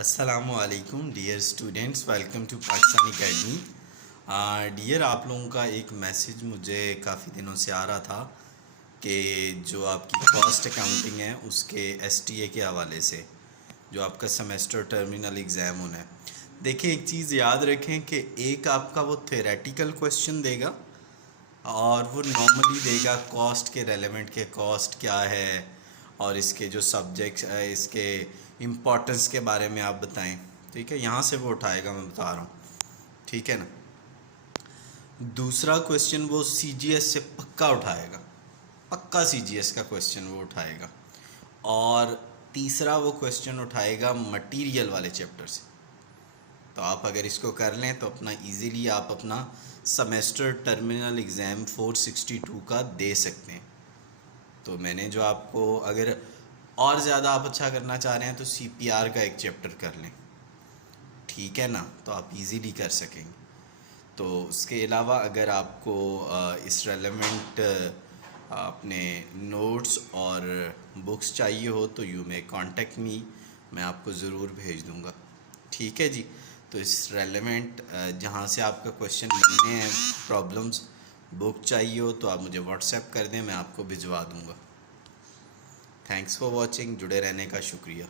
अस्सलामुअलैकुम dear students, welcome to Pakistan academy. Dear, आप लोगों का एक मैसेज मुझे काफ़ी दिनों से आ रहा था कि जो आपकी कॉस्ट अकाउंटिंग है उसके एसटीए के हवाले से जो आपका सेमेस्टर टर्मिनल एग्ज़ाम होना है। देखिए, एक चीज़ याद रखें कि एक आपका वो थ्योरेटिकल क्वेश्चन देगा और वो नॉर्मली देगा कॉस्ट के रेलेवेंट के कॉस्ट क्या है और इसके जो सब्जेक्ट्स इसके इम्पोर्टेंस के बारे में आप बताएं। ठीक है, यहाँ से वो उठाएगा, मैं बता रहा हूँ। ठीक है ना। दूसरा क्वेश्चन वो सीजीएस से पक्का उठाएगा, पक्का सीजीएस का क्वेश्चन वो उठाएगा। और तीसरा वो क्वेश्चन उठाएगा मटेरियल वाले चैप्टर से। तो आप अगर इसको कर लें तो अपना इजीली आप अपना सेमेस्टर टर्मिनल एग्ज़ाम 462 का दे सकते हैं। तो मैंने जो आपको, अगर और ज़्यादा आप अच्छा करना चाह रहे हैं तो सीपीआर का एक चैप्टर कर लें, ठीक है ना, तो आप इजीली कर सकेंगे। तो उसके अलावा अगर आपको इस रेलेवेंट अपने नोट्स और बुक्स चाहिए हो तो यू मे कांटेक्ट मी, मैं आपको ज़रूर भेज दूँगा। ठीक है जी। तो इस रेलेवेंट जहाँ से आपका क्वेश्चन मिलने हैं, प्रॉब्लम्स, बुक चाहिए हो तो आप मुझे व्हाट्सएप कर दें, मैं आपको भिजवा दूँगा। Thanks for watching. जुड़े रहने का शुक्रिया।